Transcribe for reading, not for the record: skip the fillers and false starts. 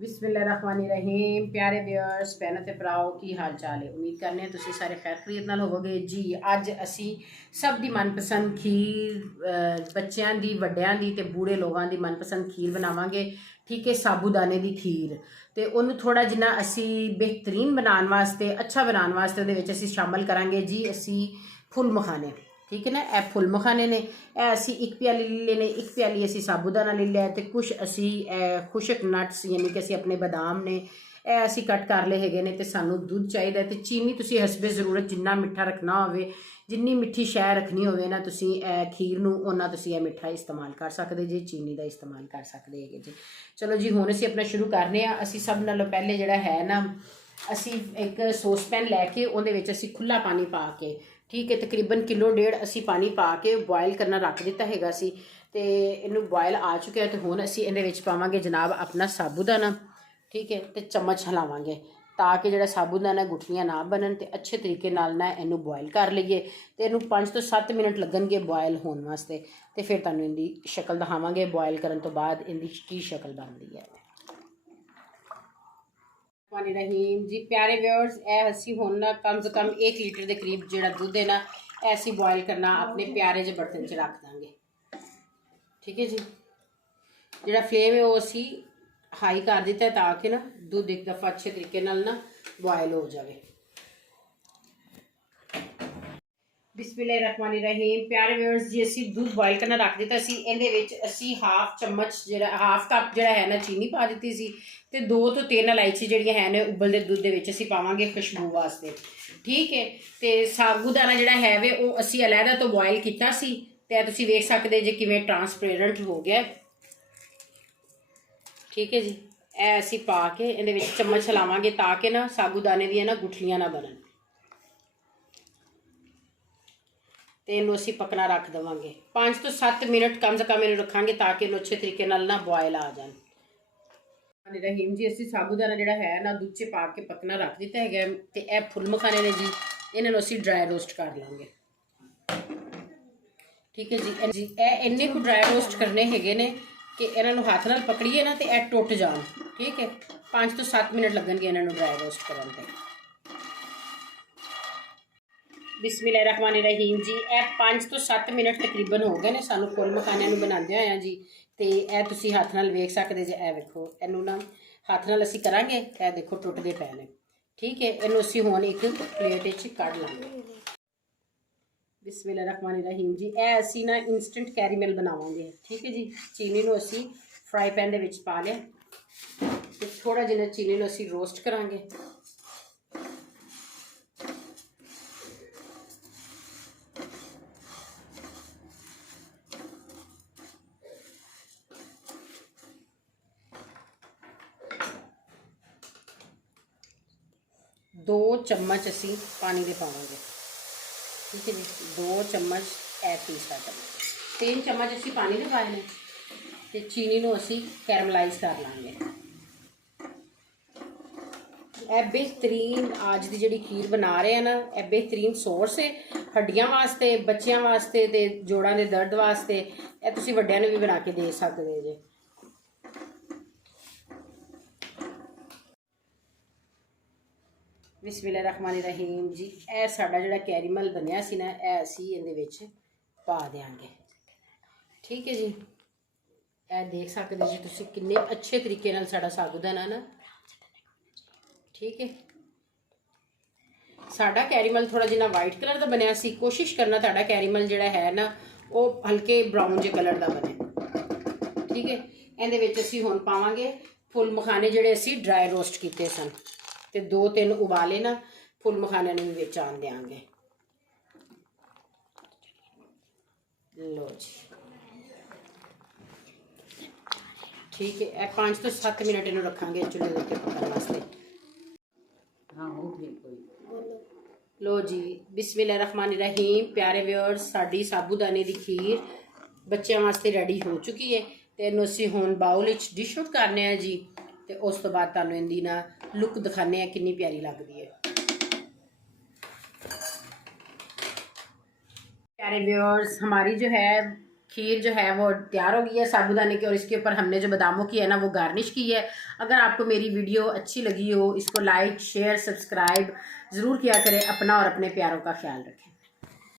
बिस्मिल्लाहिर्रहमानिर्रहीम। प्यारे व्यूअर्स, भैनों ते भराओ, की हाल चाल है। उम्मीद करने तुसी सारे खैर खरीत नाल होवोगे जी। अज असी सब दी मनपसंद खीर, बच्चों की वड्डियां दी ते बूढ़े लोगों की मनपसंद खीर बनावांगे। ठीक है, साबूदाने की खीर तो उन्होंने थोड़ा जिन्ना असी बेहतरीन बनाने वास्ते, अच्छा बनाने वास्ते उहदे विच असी शामिल करांगे जी असी फुल मखाने। ठीक है ना, यह फुल मखाने ने, यह असी एक प्याली ले लेने, एक प्याली असी साबूदाना ले लिया, तो कुछ असी खुशक नट्स यानी कि असी अपने बादाम ने यह असी कट कर ले हैगे ने। तो सानू दुध चाहिए, तो चीनी तुसी हसबे ज़रूरत जिन्ना मिठा रखना होवे, जिन्नी मिठी शै रखनी होवे ना तुसी खीर नू उन्ना तुसी यह मिठा इस्तेमाल कर सकते जी, चीनी का इस्तेमाल कर सकते हैगे जी। चलो जी, हुण असी अपना शुरू करने आ। असी सब नालों पहले जिहड़ा है ना, असी एक सॉसपैन लैके उहदे विच असी खुला पानी पा के, ठीक है, तकरीबन किलो डेढ़ असी पानी पा के बॉयल करना रख दिता हैगा सी। ते इनू बॉयल आ चुका है। तो हुण असी इहदे विच पावांगे जनाब अपना साबूदाना। ठीक है, तो चम्मच हिलावांगे ताकि जिहड़ा साबूदाना गुठलियां ना बनन, ते अच्छे तरीके नाल ना इनू बॉयल कर लईए। तो इनू 5 तो 7 मिनट लगणगे बॉयल होने वास्ते। तो फिर तुहानूं इहदी शक्ल दिखावांगे बॉयल करन तो बाद इहदी की शक्ल बनदी है। रहीम जी, प्यारे व्यूअर्स, यह असी हुण ना कम से कम 1 लीटर के करीब जिहड़ा दुध है ना, ऐसी बॉयल करना अपने प्यारे जे बर्तन च रख देंगे। ठीक है जी, जिहड़ा फ्लेम है वो असी हाई कर दिता है ताकि ना दुध एक दफ़ा अच्छे तरीके नाल ना बॉयल हो जाए। बिस्मिल्लाहिर्रहमानिर्रहीम। प्यारे व्यूअर्स जी, असी दूध बॉयल करना रख दिता सी। इहदे विच असी हाफ चम्मच जिहड़ा हाफ कप जिहड़ा है ना चीनी पा दी सी, ते 2 तो 3 इलायची जिहड़ियां है ने उबलदे दुध दे विच असी पावांगे खुशबू वास्ते। ठीक है, तो साबूदाना जिहड़ा है वे वो असी अलहदा तो बॉयल किया सी, ते तुसी वेख सकदे जे किवें ट्रांसपेरेंट हो गया। ठीक है जी, ए असी पा के इहदे विच चम्मच हिलावांगे ताकि ना साबूदाने दी ना गुठलियां ना बनन। तो इनू असी पकना रख देवांगे 5 तो 7 मिनट कम से कम इनू रखांगे ताकि इनू अच्छे तरीके नाल ना बॉयल आ जाए। रहीम जी, असी साबूदाना जिहड़ा है ना दूध च पा के पकना रख दिता है। तो यह फुल मखाने ने जी, इन्होंने असी ड्राई रोस्ट कर लेंगे। ठीक है जी, जी यह इन्ने को ड्राई रोस्ट करने हैगे ने कि इन्हों हाथ नाल पकड़िए ना तो यह टुट जान। ठीक है, 5 तो 7 मिनट लगनगे इन्हों ड्राई रोस्ट करन ते। बिस्मिल्लाहिर्रहमानिर्रहीम जी, यह 5 तो 7 मिनट तकरीबन हो गए ने सानू फुल मखाने नूं बनांदे होया जी। तो यह तुसी हाथ नाल वेख सकदे जे, ए वेखो इनू ना हाथ नाल असी करांगे, यह देखो टुटदे पए ने। ठीक है, इनू असी हुण एक प्लेट विच कढ लांगे। बिस्मिल्लाहिर्रहमानिर्रहीम जी, यह असी ना इंस्टेंट कैरीमल बनावांगे। ठीक है जी, चीनी नूं असी फ्राई पैन दे विच पा लिया, ते थोड़ा जिन्ना चीनी नूं असी रोस्ट करांगे। दो चम्मच असी पानी दे पावांगे। ठीक है जी, 2 चम्मच तीसरा चम्मच, 3 चम्मच असी पानी दे पाए ने। ते चीनी नूं असी कैरमलाइज कर लांगे। यह बेहतरीन अज की जिहड़ी खीर बना रहे हैं ना, यह बेहतरीन सोर्स है हड्डियां वास्ते, बच्चों वास्ते, ते जोड़ां दे दर्द वास्ते। यह तुसी वड्डियां नूं भी बना के दे सकदे जे। बिस्मिल्लाहिर्रहमानिर्रहीम जी, यह साडा जिहड़ा कैरीमल बनिया सी ना, यह असी इहदे विच पा देंगे। ठीक है जी, यह देख सकते जी तुसी किन्ने अच्छे तरीके नाल साडा साबूदाना ना। ठीक है, साडा कैरीमल थोड़ा जिन्ना वाइट कलर का बनिया सी। कोशिश करना ताडा कैरीमल जिहड़ा है ना वो हल्के ब्राउन जे कलर का बने। ठीक है, इहदे विच असी हुण पावांगे फुल मखाने जिहड़े असी ड्राई रोस्ट कीते सन, ते 2-3 उबाले ना फुल मखाने नूं विच आन देंगे। लो जी, ठीक है, यह 5 तो 7 मिनट इनू रखांगे चुल्हे दे उत्ते पकने वास्ते। हाँ हो लो जी, बिस्मिल्लाहिर्रहमानिर्रहीम। प्यारे व्यूअर्स, साडी साबूदाने की खीर बच्चों वास्ते रेडी हो चुकी है। तो इनू असी हुण बाउल विच डिश आउट करने हैं जी। तो उस तो बाद तुहानूं इहदी ना लुक दिखाने कितनी प्यारी लगती है। प्यारे व्यूअर्स, हमारी जो है खीर जो है वो तैयार हो गई है साबूदाने की, और इसके ऊपर हमने जो बादामों की है ना वो गार्निश की है। अगर आपको मेरी वीडियो अच्छी लगी हो, इसको लाइक शेयर सब्सक्राइब ज़रूर किया करें। अपना और अपने प्यारों का ख्याल रखें।